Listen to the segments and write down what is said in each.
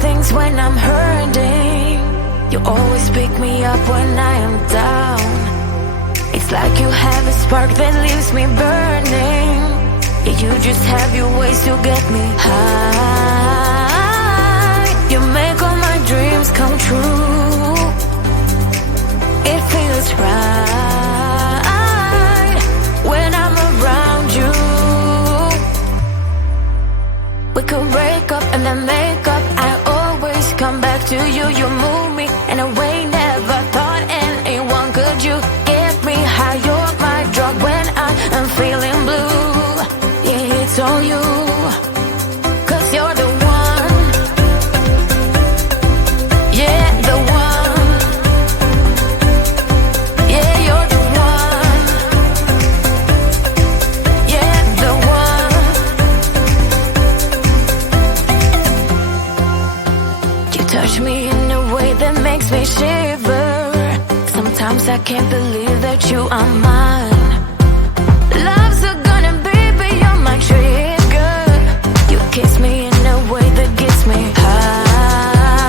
things when I'm hurting. You always pick me up when I am down. It's like you have a spark that leaves me burning. Yeah, you just have your ways to get me high. You make all my dreams come true. It feels right when I'm around you. We could break up and then make up. I always come back to you. You move me in a way never thought anyone could. You get me high. You're my drug when I am feeling blue. Yeah, it's all you, 'cause you're the one. Yeah, the one. Yeah, you're the one. Yeah, the one. You touch me in a way that makes me shiver. Sometimes I can't believe that you are mine. Love's a gun and baby, you're my trigger. You kiss me in a way that gets me high.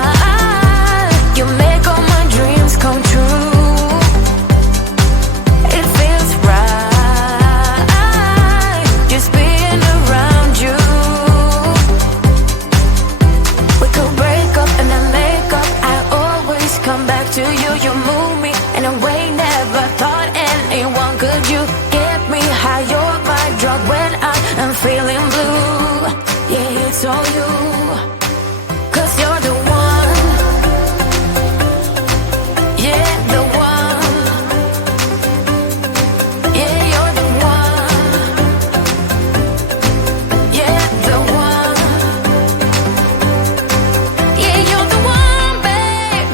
You make all my dreams come true. It feels right just being around you. We could break up and then make up. I always come back to you. You move me in a way never thought anyone could. You get me high. You're my drug when I am feeling blue. Yeah, it's all you, 'cause you're the one. Yeah, the one. Yeah, you're the one. Yeah, the one. Yeah, you're the one, babe.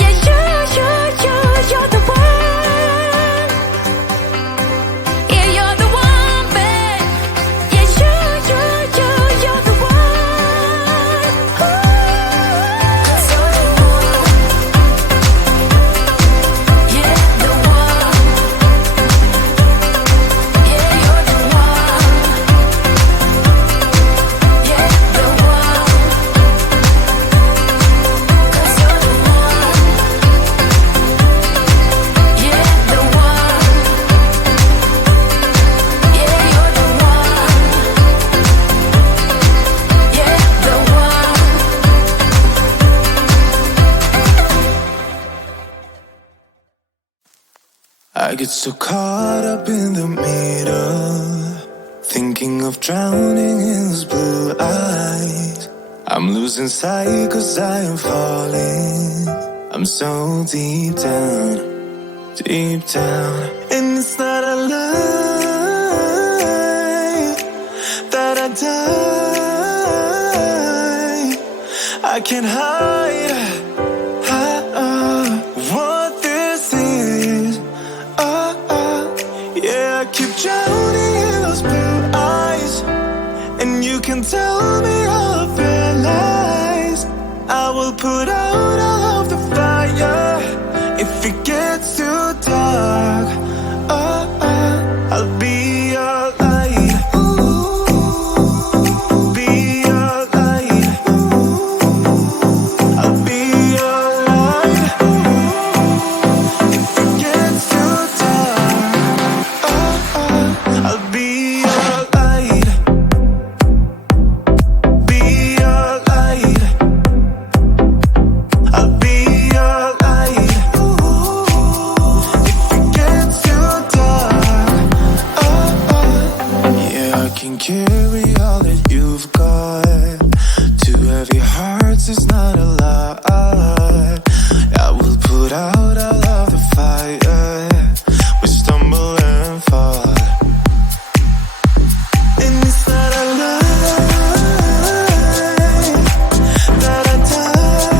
Yeah, you're the one. Yeah, you're the one, babe. Yeah, you're the one. Ooh. 'Cause you're the one. Yeah, the one. Yeah, you're the one. Yeah, the one. 'Cause you're the one. Yeah, the one. Yeah, you're the one. Yeah, the one. I get so caught up in the middle, thinking of drowning in those blue eyes. I'm losing sight 'cause I am falling. I'm so deep down, and it's not a lie that I die. I can't hide what this is. Yeah, I keep drowning in those blue eyes, and you can tell me all of your lies. I will put out all of the fire if it gets too dark. I'll be your light. Be your light. I'll be your light. If it gets too dark, I'll be your light. Be your light. I'll be your light. If it gets too dark, yeah, I can carry all that you've got. Two heavy hearts is not a lot. I will put out all of the fire. We stumble and fall, and it's not a lie that I die.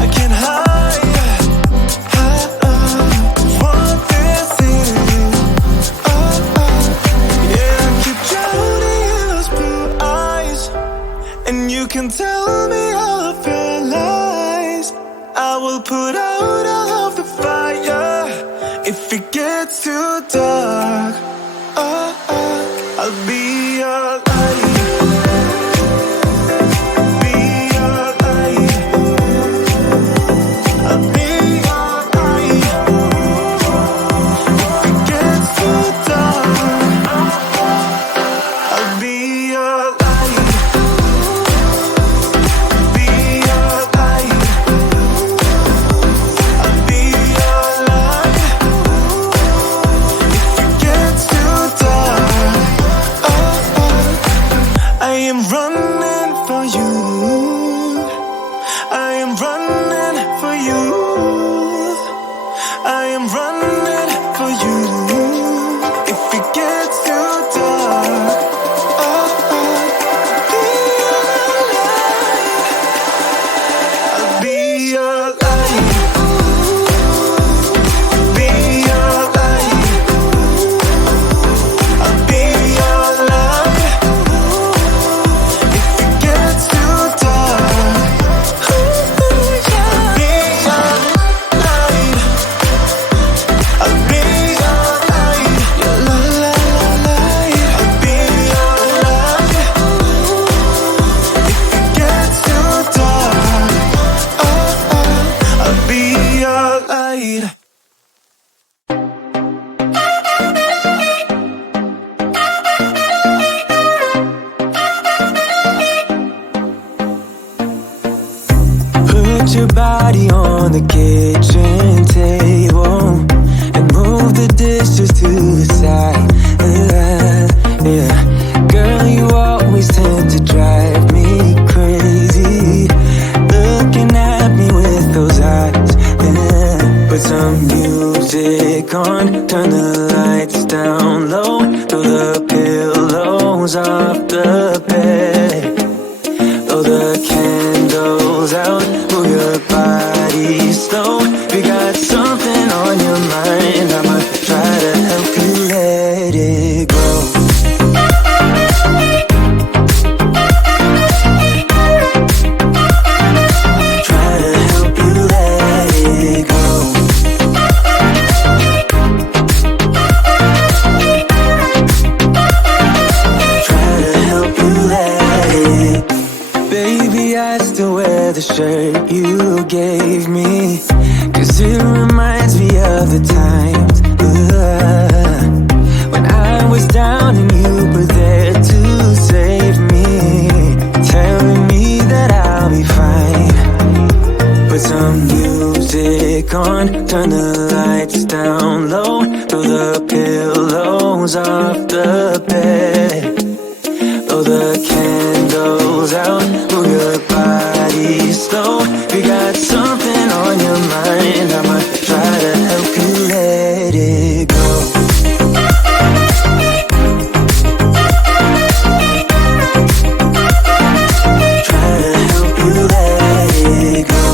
I can't hide what this is. Yeah, I keep drowning in those blue eyes, and you can tell me all of your lies. I will put out all of the fire if it gets too dark. I'll be your light. running for you. I am running for you. I am running for you. If it gets too dark, I'll be your light. I'll be your light. I'll be your light. If it gets too dark, I'll be your light. I'll be your light. Your light. I'll be your light. If it gets too dark, I'll be your light. Put your body on the kitchen table and move the dishes to the side. Yeah. Girl, you always tend to drive me crazy, looking at me with those eyes. Yeah. Put some music on, turn the lights down low, throw the pillows off the bed, blow the candles out, move your body slow. If you got something on your mind, I'ma try to help you let it go. Try to help you let it go. Try to help you let it. Baby, I still wear the shirt you gave me, 'cause it reminds me of the times when I was down and you were there to save me, telling me that I'll be fine. Put some music on, turn the lights down low, throw the pillows off the bed, blow the candles out, move your body slow. If you got something on your mind, I'ma try to help you let it go. Try to help you let it go.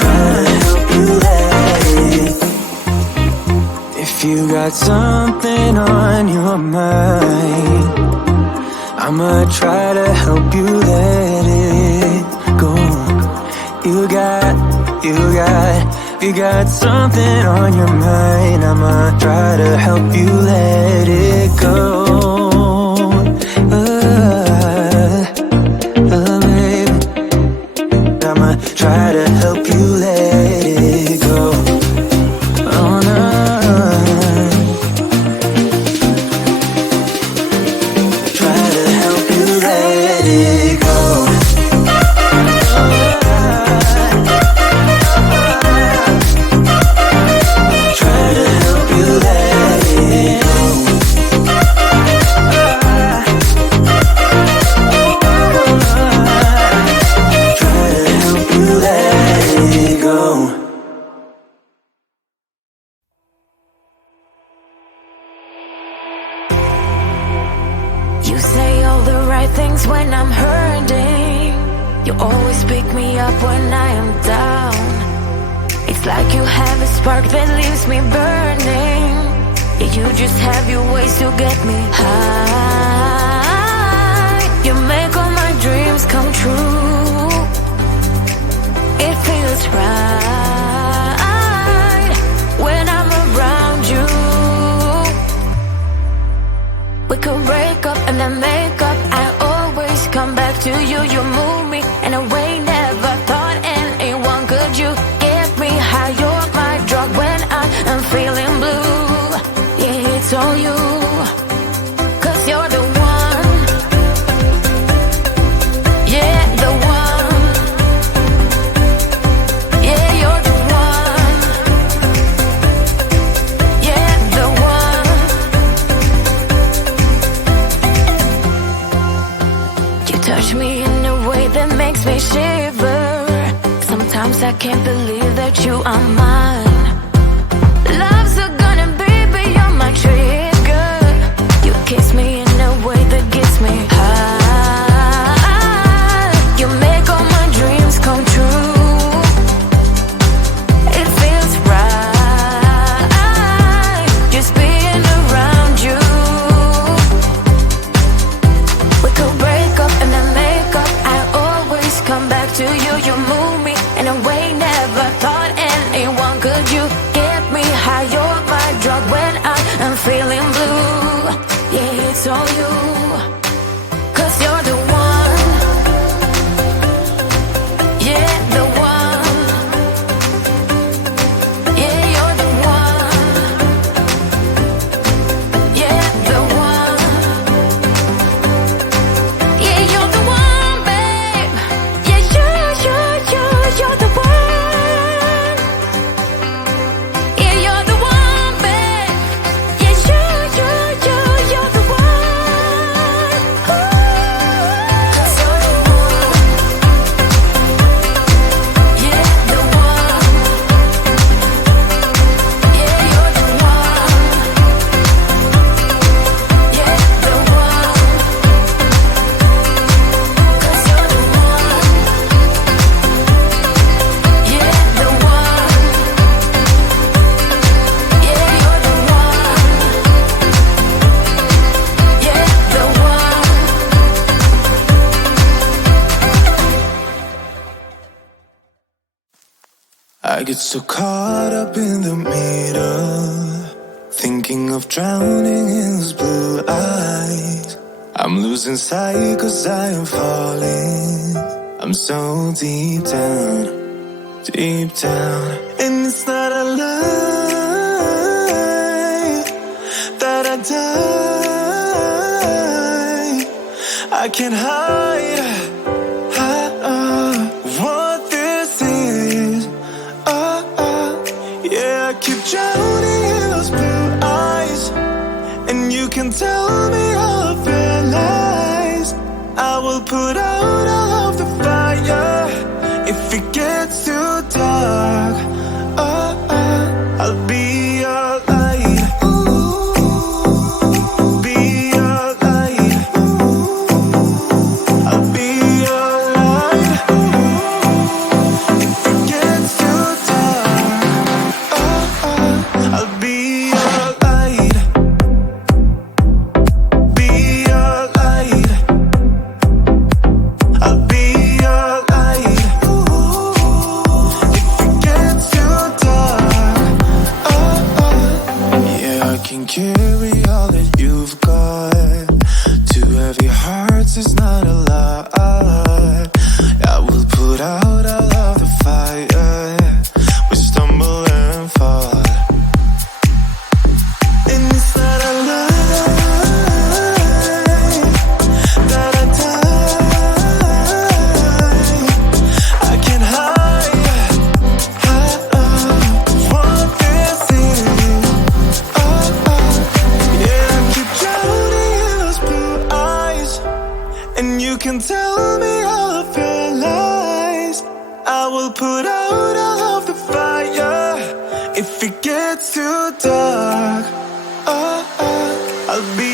Try to help you let it. If you got something on your mind, I'ma try to help you let it go. You got something on your mind, I'ma try to help you let it go. Baby, I'ma try to help you let it go. Oh no. Try to help you let it go. Try to help you let it go. Try to help you let it go. You say all the right things when I'm hurting. You always pick me up when I am down. It's like you have a spark that leaves me burning. Yeah, you just have your ways to get me high. You make all my dreams come true. It feels right when I'm around you. We could break up and then make up. I always come back to you. You move me in a way never thought anyone could. You get me high. You're my drug when I am feeling blue. Yeah, it's all you, 'cause you're the one. Yeah, the one. Yeah, you're the one. Yeah, the I can't believe that you are mine. Love's a gun and baby, you're my trigger. You kiss me in a way that gets me high. You make all my dreams come true. It feels right just being around you. We could break up and then make up. I always come back to you. You move me in a way never thought anyone could. You get me high, you're my drug when I am feeling blue. Yeah, it's all you, 'cause you're the one. Yeah, the one. Yeah, you're the one. Yeah, the one. Yeah, you're the one, babe. Yeah, you're the one. Yeah, you're the one, babe. Yeah, you're the one. Ooh. 'Cause you're the one. Yeah, the one. Yeah, you're the one. Yeah, the one. 'Cause you're the one. Yeah, the one. Yeah, you're the one. Yeah, the one. I get so caught up in the middle, thinking of drowning in those blue eyes. I'm losing sight 'cause I am falling. I'm so deep down, and it's not a lie that I die. I can't hide what this is. Yeah, I keep drowning in those blue eyes, and you can tell me all of your lies. I will put out all of the fire if it gets too dark. I'll be your light. Be your light. I'll be your light. If it gets too dark, I'll be your light. Be your light. I'll be your light. If it gets too dark, yeah, I can carry all that you've got. Two heavy hearts is not a lot. I will put out all of the fire. We stumble and fall, and it's not a lie that I die. I can't hide what this is. Yeah, I keep drowning in those blue eyes, and you can tell me all of your lies. I will put out all of the fire if it gets too dark. I'll be